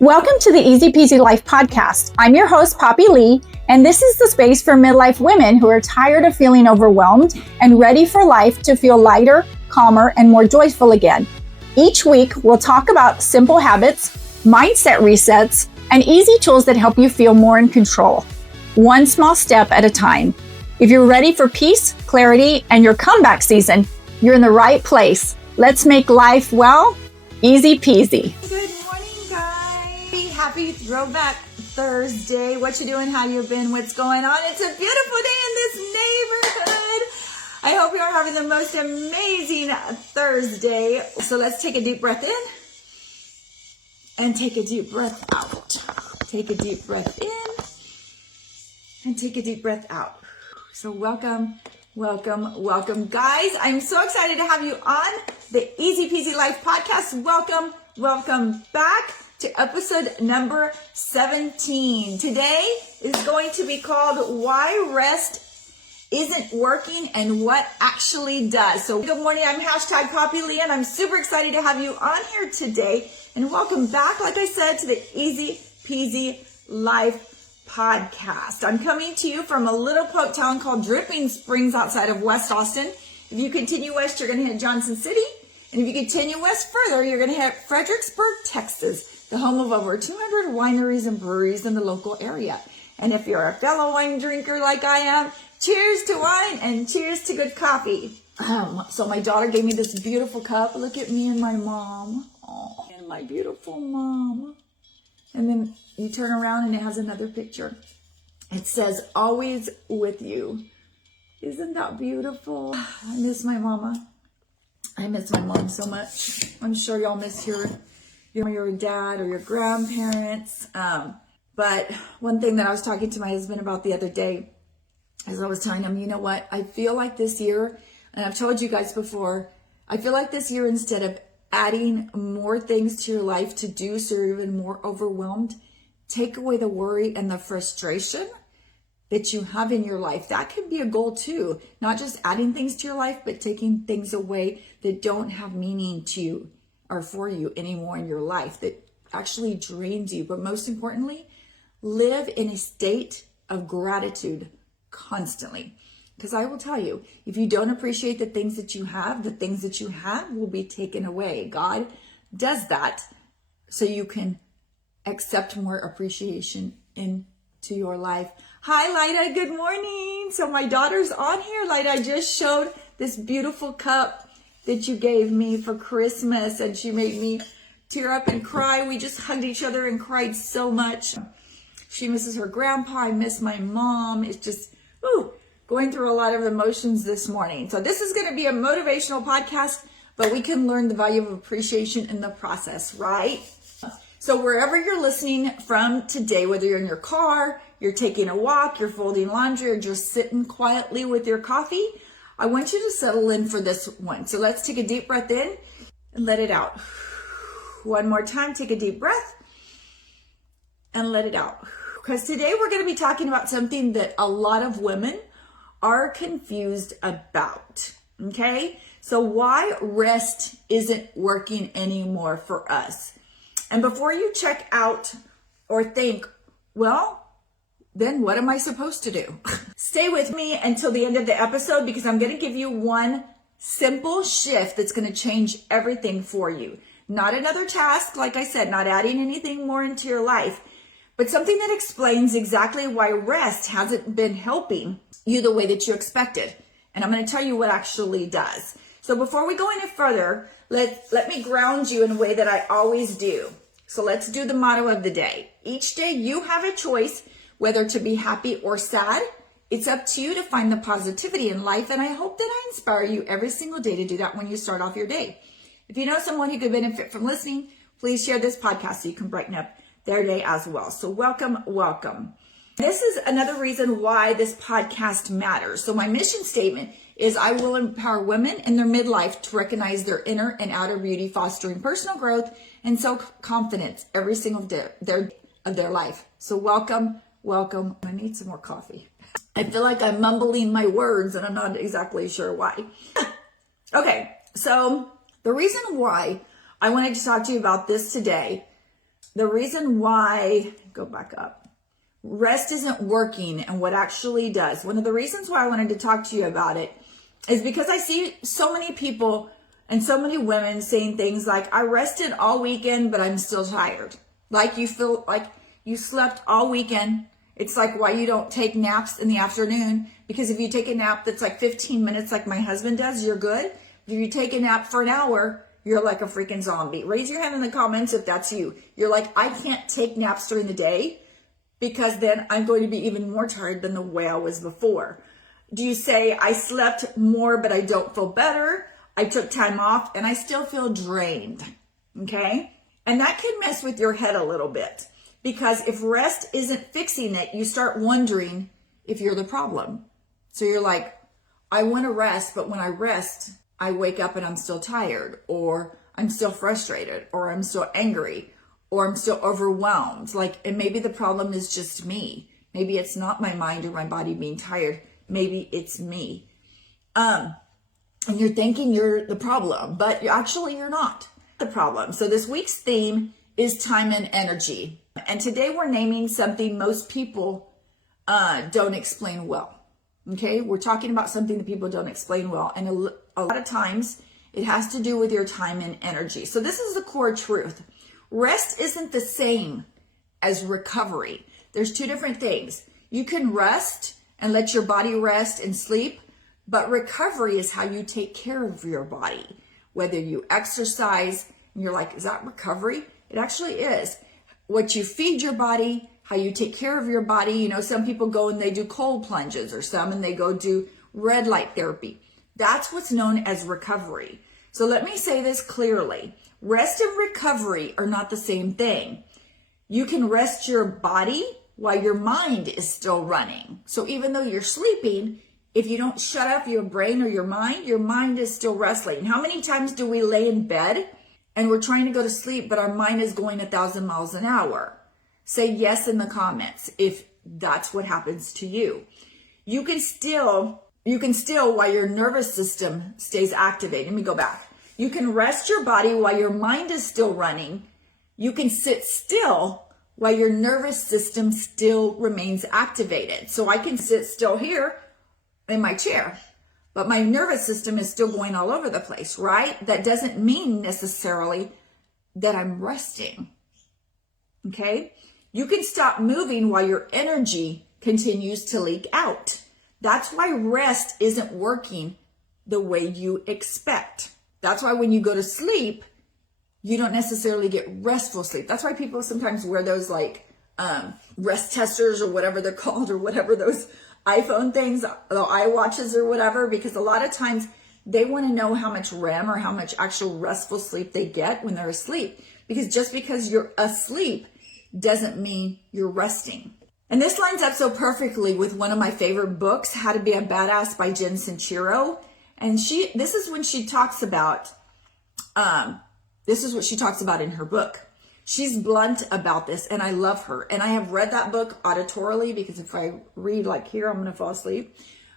Welcome to the Easy Peasy Life Podcast. I'm your host, Poppy Lee, and this is the space for midlife women who are tired of feeling overwhelmed and ready for life to feel lighter, calmer, and more joyful again. Each week, we'll talk about simple habits, mindset resets, and easy tools that help you feel more in control, one small step at a time. If you're ready for peace, clarity, and your comeback season, you're in the right place. Let's make life, well, easy peasy. Good morning, guys. Happy Throwback Thursday. What you doing? How you been? What's going on? It's a beautiful day in this neighborhood. I hope you're having the most amazing Thursday. So let's take a deep breath in and take a deep breath out. Take a deep breath in and take a deep breath out. So welcome, guys. I'm so excited to have you on the Easy Peasy Life Podcast. Welcome back to episode number 17. Today is going to be called Why Rest Isn't Working and What Actually Does. So good morning, I'm hashtag Poppy Lee, and I'm super excited to have you on here today. And welcome back, like I said, to the Easy Peasy Life Podcast. I'm coming to you from a little town called Dripping Springs outside of West Austin. If you continue west, you're going to hit Johnson City. And if you continue west further, you're going to hit Fredericksburg, Texas, the home of over 200 wineries and breweries in the local area. And if you're a fellow wine drinker like I am, cheers to wine and cheers to good coffee. So my daughter gave me this beautiful cup. Look at me and my mom. Oh, and my beautiful mom. And then you turn around and it has another picture. It says, always with you. Isn't that beautiful? I miss my mama. I miss my mom so much. I'm sure y'all miss your dad or your grandparents. But one thing that I was talking to my husband about the other day, as I was telling him, you know what? I feel like this year, and I've told you guys before, I feel like this year, instead of adding more things to your life to do so you're even more overwhelmed, take away the worry and the frustration that you have in your life. That can be a goal too. Not just adding things to your life, but taking things away that don't have meaning to you or for you anymore in your life, that actually drains you. But most importantly, live in a state of gratitude constantly. Because I will tell you, if you don't appreciate the things that you have, the things that you have will be taken away. God does that so you can accept more appreciation into your life. Hi, Lida. Good morning. So my daughter's on here. Lida, I just showed this beautiful cup that you gave me for Christmas, and she made me tear up and cry. We just hugged each other and cried so much. She misses her grandpa. I miss my mom. It's just, going through a lot of emotions this morning. So this is going to be a motivational podcast, but we can learn the value of appreciation in the process, right? So wherever you're listening from today, whether you're in your car, you're taking a walk, you're folding laundry, or just sitting quietly with your coffee, I want you to settle in for this one. So let's take a deep breath in and let it out. One more time, take a deep breath and let it out. Because today we're going to be talking about something that a lot of women are confused about. Okay? So why rest isn't working anymore for us. And before you check out or think, well, then what am I supposed to do? Stay with me until the end of the episode, because I'm going to give you one simple shift that's going to change everything for you. Not another task, like I said, not adding anything more into your life, but something that explains exactly why rest hasn't been helping you the way that you expected. And I'm going to tell you what actually does. So before we go any further, let me ground you in a way that I always do. So let's do the motto of the day. Each day you have a choice whether to be happy or sad. It's up to you to find the positivity in life, and I hope that I inspire you every single day to do that when you start off your day. If you know someone who could benefit from listening, please share this podcast so you can brighten up their day as well. So welcome. This is another reason why this podcast matters. So my mission statement is I will empower women in their midlife to recognize their inner and outer beauty, fostering personal growth and self-confidence every single day of their life. So welcome. I need some more coffee. I feel like I'm mumbling my words and I'm not exactly sure why. Okay, so the reason why I wanted to talk to you about this today the reason why, go back up, rest isn't working and what actually does. One of the reasons why I wanted to talk to you about it is because I see so many people and so many women saying things like, I rested all weekend, but I'm still tired. Like you feel like you slept all weekend. It's like why you don't take naps in the afternoon, because if you take a nap that's like 15 minutes like my husband does, you're good. If you take a nap for an hour, you're like a freaking zombie. Raise your hand in the comments if that's you. You're like, I can't take naps during the day because then I'm going to be even more tired than the way I was before. Do you say, I slept more, but I don't feel better? I took time off and I still feel drained, okay? And that can mess with your head a little bit, because if rest isn't fixing it, you start wondering if you're the problem. So you're like, I want to rest, but when I rest, I wake up and I'm still tired, or I'm still frustrated, or I'm still angry, or I'm still overwhelmed. Like, and maybe the problem is just me. Maybe it's not my mind or my body being tired. Maybe it's me. And you're thinking you're the problem, but you're not the problem. So this week's theme is time and energy. And today we're naming something most people don't explain well. Okay, we're talking about something that people don't explain well. And a lot of times it has to do with your time and energy. So this is the core truth. Rest isn't the same as recovery. There's two different things. You can rest and let your body rest and sleep, but recovery is how you take care of your body. Whether you exercise, and you're like, is that recovery? It actually is. What you feed your body, how you take care of your body. You know, some people go and they do cold plunges, or some and they go do red light therapy. That's what's known as recovery. So let me say this clearly. Rest and recovery are not the same thing. You can rest your body while your mind is still running. So even though you're sleeping, if you don't shut up your brain or your mind is still wrestling. How many times do we lay in bed and we're trying to go to sleep, but our mind is going 1,000 miles an hour? Say yes in the comments if that's what happens to you. You can still, while your nervous system stays activated. Let me go back. You can rest your body while your mind is still running. You can sit still while your nervous system still remains activated. So I can sit still here in my chair, but my nervous system is still going all over the place, right? That doesn't mean necessarily that I'm resting. Okay? You can stop moving while your energy continues to leak out. That's why rest isn't working the way you expect. That's why when you go to sleep, you don't necessarily get restful sleep. That's why people sometimes wear those like rest testers or whatever they're called, or whatever those iPhone things, the iWatches or whatever, because a lot of times they want to know how much REM or how much actual restful sleep they get when they're asleep. Because just because you're asleep doesn't mean you're resting. And this lines up so perfectly with one of my favorite books, How to Be a Badass by Jen Sincero. And this is what she talks about in her book. She's blunt about this, and I love her. And I have read that book auditorily, because if I read like here, I'm going to fall asleep.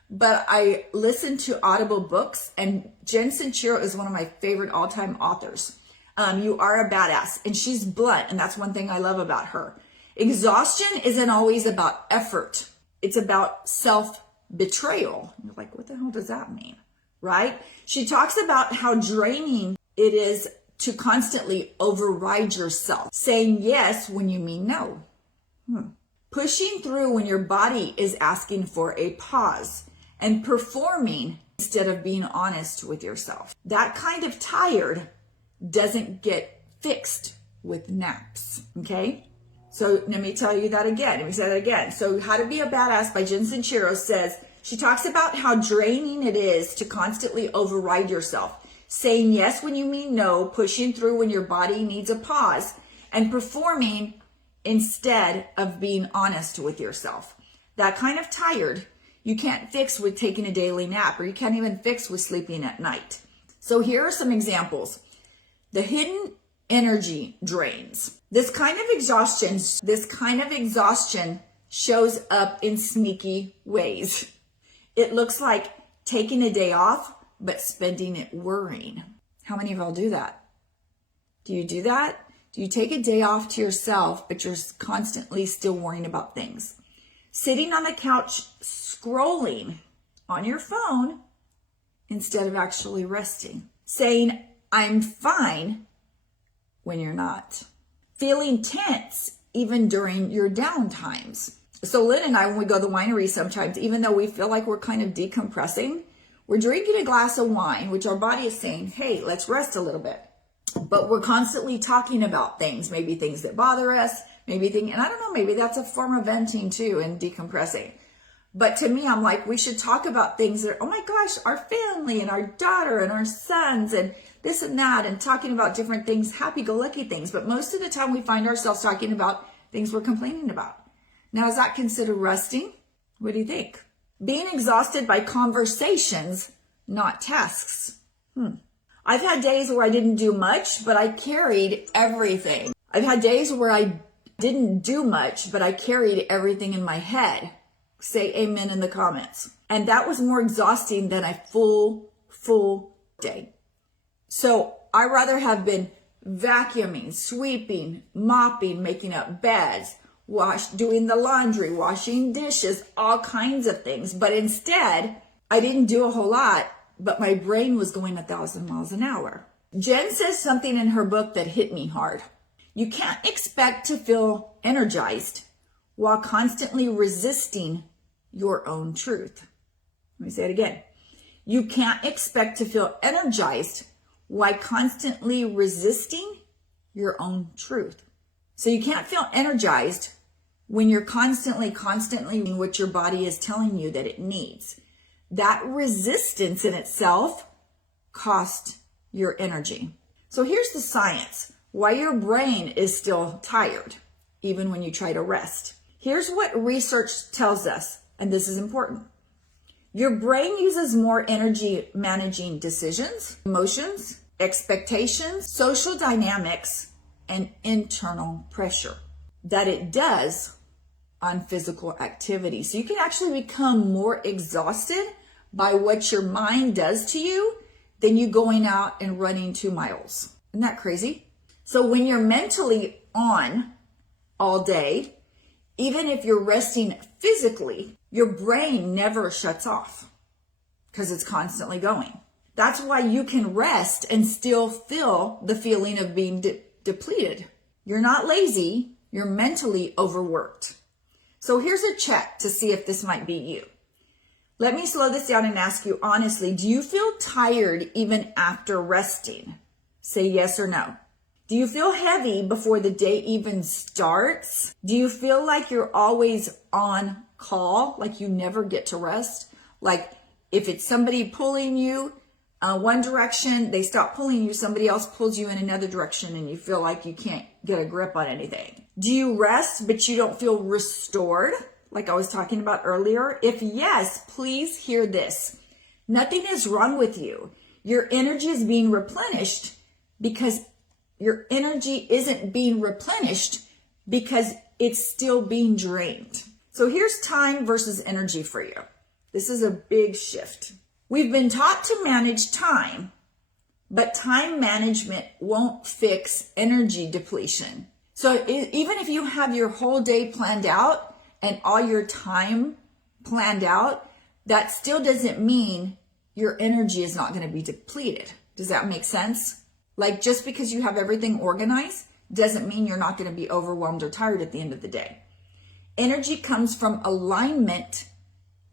But I listen to Audible books, and Jen Sincero is one of my favorite all-time authors. You Are a Badass, and she's blunt, and that's one thing I love about her. Exhaustion isn't always about effort. It's about self-betrayal. You're like, what the hell does that mean? Right? She talks about how draining it is to constantly override yourself, saying yes when you mean no. Pushing through when your body is asking for a pause, and performing instead of being honest with yourself. That kind of tired doesn't get fixed with naps, okay? So let me tell you that again. Let me say that again. So How to Be a Badass by Jen Sincero says, she talks about how draining it is to constantly override yourself, saying yes when you mean no, pushing through when your body needs a pause, and performing instead of being honest with yourself. That kind of tired you can't fix with taking a daily nap, or you can't even fix with sleeping at night. So here are some examples. The hidden energy drains. This kind of exhaustion shows up in sneaky ways. It looks like taking a day off, but spending it worrying. How many of y'all do that? Do you do that? Do you take a day off to yourself, but you're constantly still worrying about things? Sitting on the couch, scrolling on your phone instead of actually resting. Saying, I'm fine, when you're not. Feeling tense even during your down times. So Lynn and I, when we go to the winery sometimes, even though we feel like we're kind of decompressing, we're drinking a glass of wine, which our body is saying, hey, let's rest a little bit. But we're constantly talking about things, maybe things that bother us, and I don't know, maybe that's a form of venting too and decompressing. But to me, I'm like, we should talk about things that are, oh my gosh, our family and our daughter and our sons and this and that, and talking about different things, happy-go-lucky things. But most of the time we find ourselves talking about things we're complaining about. Now, is that considered resting? What do you think? Being exhausted by conversations, not tasks. I've had days where I didn't do much, but I carried everything. I've had days where I didn't do much, but I carried everything in my head. Say amen in the comments. And that was more exhausting than a full day. So I rather have been vacuuming, sweeping, mopping, making up beds, doing the laundry, washing dishes, all kinds of things. But instead, I didn't do a whole lot, but my brain was going 1,000 miles an hour. Jen says something in her book that hit me hard. You can't expect to feel energized while constantly resisting your own truth. Let me say it again. You can't expect to feel energized while constantly resisting your own truth. So you can't feel energized when you're constantly doing what your body is telling you that it needs. That resistance in itself costs your energy. So here's the science why your brain is still tired, even when you try to rest. Here's what research tells us, and this is important. Your brain uses more energy managing decisions, emotions, expectations, social dynamics, and internal pressure that it does on physical activity. So you can actually become more exhausted by what your mind does to you than you going out and running 2 miles. Isn't that crazy? So when you're mentally on all day, even if you're resting physically, your brain never shuts off because it's constantly going. That's why you can rest and still feel the feeling of being depleted. You're not lazy, you're mentally overworked. So here's a check to see if this might be you. Let me slow this down and ask you honestly, do you feel tired even after resting? Say yes or no. Do you feel heavy before the day even starts? Do you feel like you're always on call, like you never get to rest? Like if it's somebody pulling you one direction, they stop pulling you, somebody else pulls you in another direction and you feel like you can't get a grip on anything. Do you rest but you don't feel restored, like I was talking about earlier? If yes, please hear this. Nothing is wrong with you. Your energy is being replenished because your energy isn't being replenished because it's still being drained. So here's time versus energy for you. This is a big shift. We've been taught to manage time, but time management won't fix energy depletion. So even if you have your whole day planned out and all your time planned out, that still doesn't mean your energy is not going to be depleted. Does that make sense? Like just because you have everything organized doesn't mean you're not going to be overwhelmed or tired at the end of the day. Energy comes from alignment,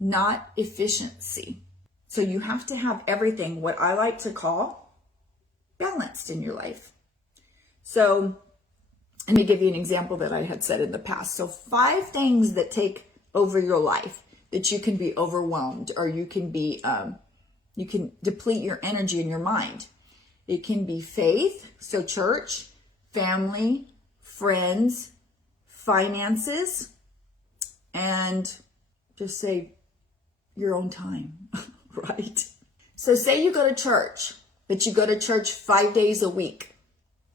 not efficiency. So you have to have everything, what I like to call, balanced in your life. So let me give you an example that I had said in the past. So 5 things that take over your life that you can be overwhelmed or you can deplete your energy in your mind. It can be faith, so church, family, friends, finances, and just say your own time, right? So say you go to church, but you go to church 5 days a week,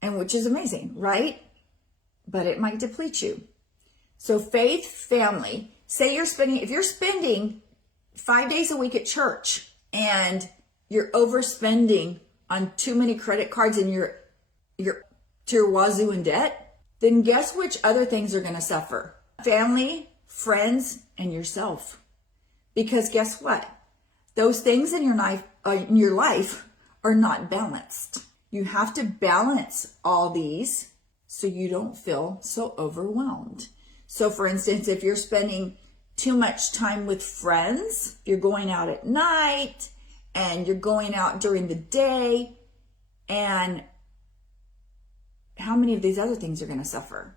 and which is amazing, right? But it might deplete you. So faith, family, say if you're spending 5 days a week at church and you're overspending on too many credit cards and you're to your wazoo in debt, then guess which other things are going to suffer? Family, friends, and yourself. Because guess what? Those things in your life are not balanced. You have to balance all these so you don't feel so overwhelmed. So for instance, if you're spending too much time with friends, you're going out at night and you're going out during the day, and how many of these other things are going to suffer?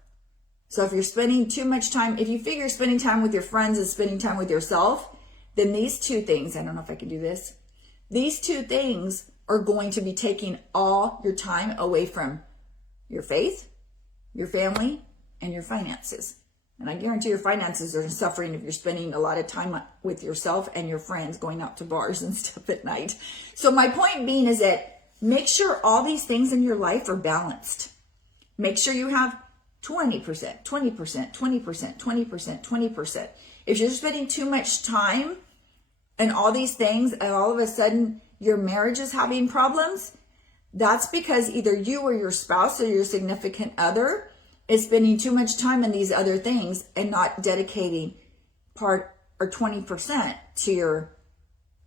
So if you're spending too much time, if you figure spending time with your friends is spending time with yourself, then these two things, I don't know if I can do this, these two things are going to be taking all your time away from your faith, your family, and your finances. And I guarantee your finances are suffering if you're spending a lot of time with yourself and your friends going out to bars and stuff at night. So my point being is that make sure all these things in your life are balanced. Make sure you have 20%, 20%, 20%, 20%, 20%. If you're spending too much time and all these things and all of a sudden your marriage is having problems, that's because either you or your spouse or your significant other is spending too much time in these other things and not dedicating part or 20% to your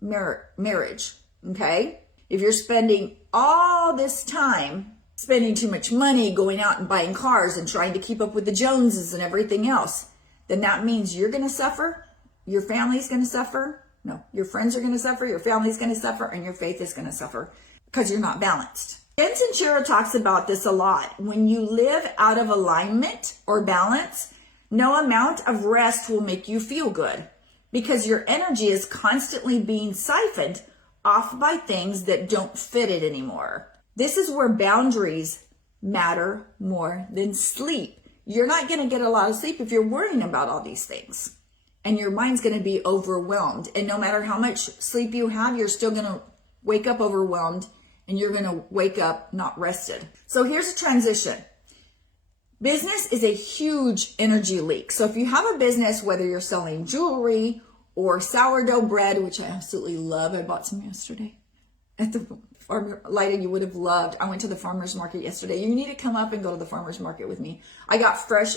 marriage, okay? If you're spending all this time spending too much money going out and buying cars and trying to keep up with the Joneses and everything else, then that means you're going to suffer, your family's going to suffer, no, your friends are going to suffer, your family's going to suffer, and your faith is going to suffer because you're not balanced. Jen Sincero talks about this a lot. When you live out of alignment or balance, no amount of rest will make you feel good because your energy is constantly being siphoned off by things that don't fit it anymore. This is where boundaries matter more than sleep. You're not going to get a lot of sleep if you're worrying about all these things, and your mind's going to be overwhelmed. And no matter how much sleep you have, you're still going to wake up overwhelmed, and you're going to wake up not rested. So here's a transition. Business is a huge energy leak. So if you have a business, whether you're selling jewelry or sourdough bread, which I absolutely love, I bought some yesterday at the farmer. Lyda, you would have loved. I went to the farmer's market yesterday. You need to come up and go to the farmer's market with me. I got fresh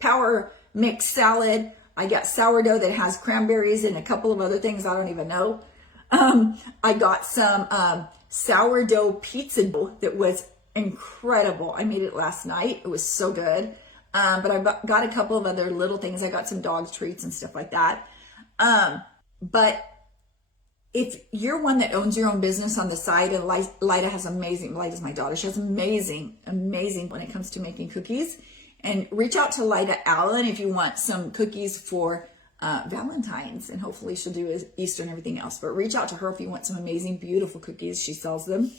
power mix salad. I got sourdough that has cranberries and a couple of other things I don't even know. I got some sourdough pizza dough that was incredible. I made it last night. It was so good. But I got a couple of other little things. I got some dog treats and stuff like that. But if you're one that owns your own business on the side, and Lyda has amazing, Lyda's my daughter, she has amazing when it comes to making cookies. And reach out to Lyda Allen if you want some cookies for Valentine's, and hopefully she'll do Easter and everything else. But reach out to her if you want some amazing, beautiful cookies. She sells them.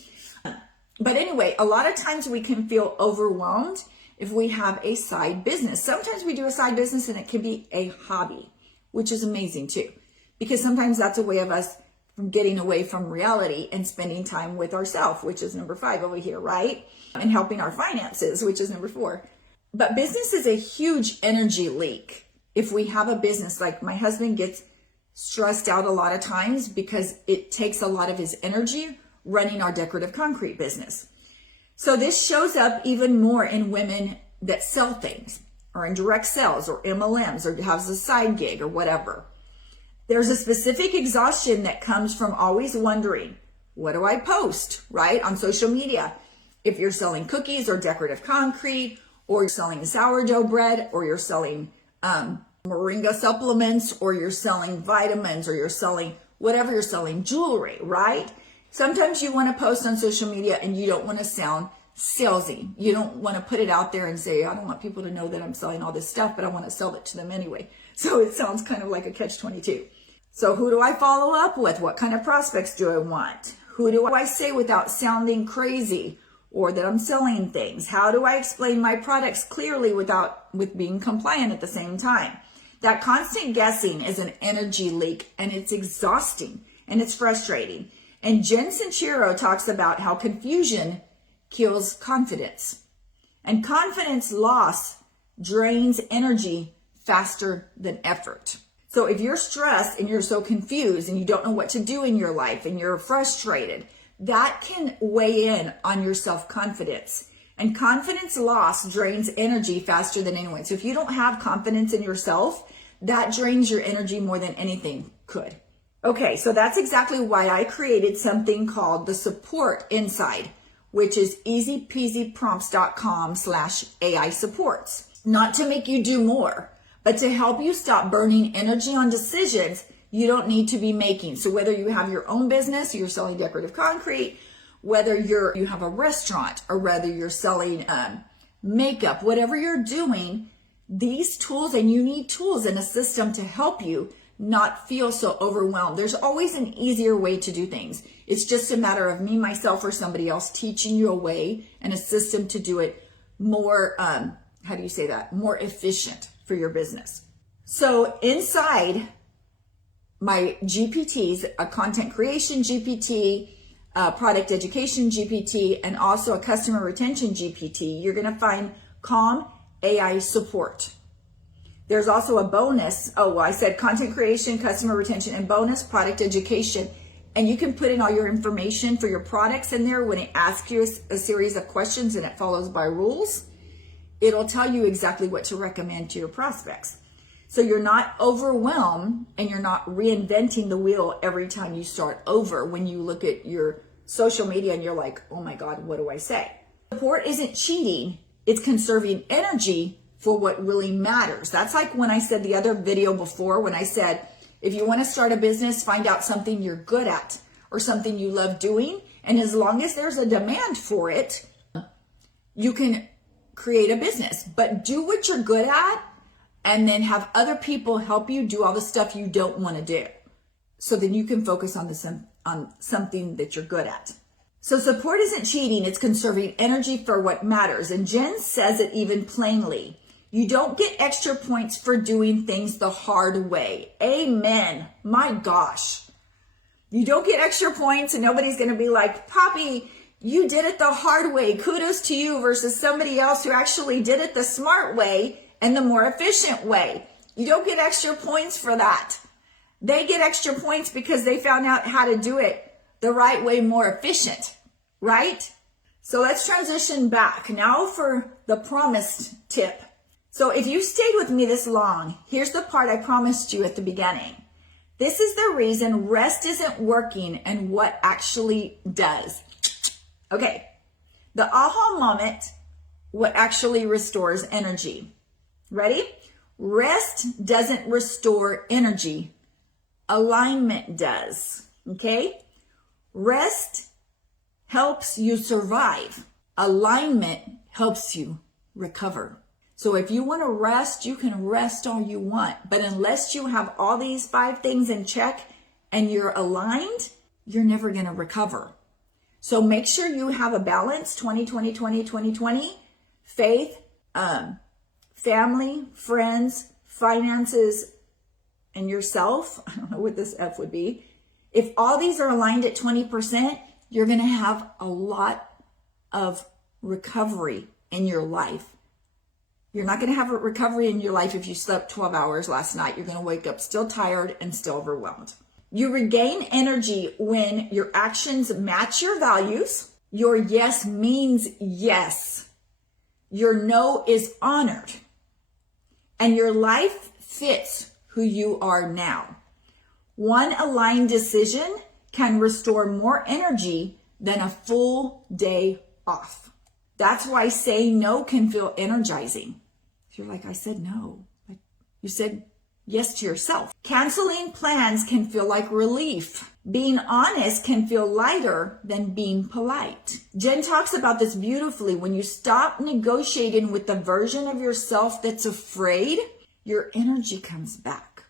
But anyway, a lot of times we can feel overwhelmed if we have a side business. Sometimes we do a side business and it can be a hobby, which is amazing too, because sometimes that's a way of us from getting away from reality and spending time with ourselves, which is number 5 over here, right? And helping our finances, which is number 4. But business is a huge energy leak. If we have a business, like my husband gets stressed out a lot of times because it takes a lot of his energy running our decorative concrete business. So this shows up even more in women that sell things, or in direct sales, or MLMs, or has a side gig or whatever. There's a specific exhaustion that comes from always wondering, what do I post, right? On social media. If you're selling cookies or decorative concrete, or you're selling sourdough bread, or you're selling moringa supplements, or you're selling vitamins, or you're selling whatever you're selling, jewelry, right? Sometimes you want to post on social media and you don't want to sound salesy. You don't want to put it out there and say, I don't want people to know that I'm selling all this stuff, but I want to sell it to them anyway. So it sounds kind of like a catch-22. So who do I follow up with? What kind of prospects do I want? Who do I say without sounding crazy or that I'm selling things? How do I explain my products clearly with being compliant at the same time? That constant guessing is an energy leak, and it's exhausting and it's frustrating. And Jen Sincero talks about how confusion kills confidence, and confidence loss drains energy faster than effort. So if you're stressed and you're so confused and you don't know what to do in your life and you're frustrated, that can weigh in on your self-confidence, And confidence loss drains energy faster than anyone. So if you don't have confidence in yourself, that drains your energy more than anything could. Okay, so that's exactly why I created something called the support inside, which is easypeasyprompts.com/AI supports. Not to make you do more, but to help you stop burning energy on decisions you don't need to be making. So whether you have your own business, you're selling decorative concrete, whether you have a restaurant, or whether you're selling makeup, whatever you're doing, these tools, and you need tools and a system to help you not feel so overwhelmed. There's always an easier way to do things. It's just a matter of me, myself, or somebody else teaching you a way and a system to do it more, more efficient for your business. So inside my GPTs, a content creation GPT, product education GPT, and also a customer retention GPT, you're going to find Calm AI support. There's also a bonus. I said content creation, customer retention, and bonus product education. And you can put in all your information for your products in there. When it asks you a series of questions and it follows by rules, it'll tell you exactly what to recommend to your prospects. So you're not overwhelmed and you're not reinventing the wheel every time you start over when you look at your social media and you're like, oh my God, what do I say? Support isn't cheating. It's conserving energy for what really matters. That's like when I said the other video before, when I said, if you want to start a business, find out something you're good at or something you love doing. And as long as there's a demand for it, you can create a business. But do what you're good at and then have other people help you do all the stuff you don't want to do. So then you can focus on something that you're good at. So support isn't cheating. It's conserving energy for what matters. And Jen says it even plainly. You don't get extra points for doing things the hard way. Amen. My gosh. You don't get extra points and nobody's going to be like, Poppy, you did it the hard way. Kudos to you versus somebody else who actually did it the smart way and the more efficient way. You don't get extra points for that. They get extra points because they found out how to do it the right way, more efficient, right? So let's transition back now for the promised tip. So if you stayed with me this long, here's the part I promised you at the beginning. This is the reason rest isn't working and what actually does. Okay, the aha moment, what actually restores energy. Ready? Rest doesn't restore energy. Alignment does. Okay? Rest helps you survive. Alignment helps you recover. So if you want to rest, you can rest all you want. But unless you have all these 5 things in check and you're aligned, you're never going to recover. So make sure you have a balance, 20-20-20-20-20, faith, family, friends, finances, and yourself. I don't know what this F would be. If all these are aligned at 20%, you're going to have a lot of recovery in your life. You're not going to have a recovery in your life if you slept 12 hours last night. You're going to wake up still tired and still overwhelmed. You regain energy when your actions match your values. Your yes means yes. Your no is honored. And your life fits who you are now. One aligned decision can restore more energy than a full day off. That's why saying no can feel energizing. You're like, I said no. You said yes to yourself. Canceling plans can feel like relief. Being honest can feel lighter than being polite. Jen talks about this beautifully. When you stop negotiating with the version of yourself that's afraid, your energy comes back.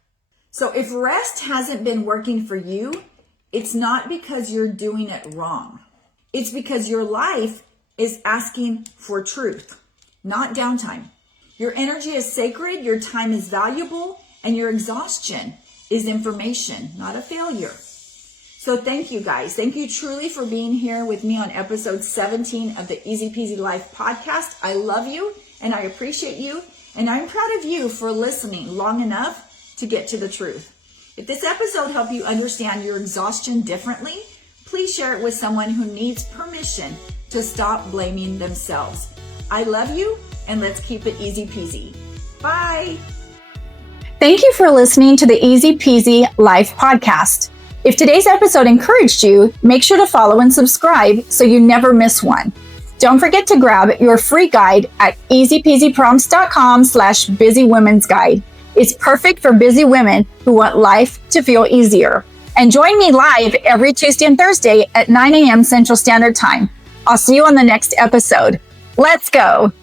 So if rest hasn't been working for you, it's not because you're doing it wrong. It's because your life is asking for truth, not downtime. Your energy is sacred, your time is valuable, and your exhaustion is information, not a failure. So thank you guys. Thank you truly for being here with me on episode 17 of the Easy Peasy Life podcast. I love you and I appreciate you. And I'm proud of you for listening long enough to get to the truth. If this episode helped you understand your exhaustion differently, please share it with someone who needs permission to stop blaming themselves. I love you, and let's keep it easy peasy. Bye. Thank you for listening to the Easy Peasy Life Podcast. If today's episode encouraged you, make sure to follow and subscribe so you never miss one. Don't forget to grab your free guide at easypeasyprompts.com/busywomen's-guide. It's perfect for busy women who want life to feel easier. And join me live every Tuesday and Thursday at 9 a.m. Central Standard Time. I'll see you on the next episode. Let's go.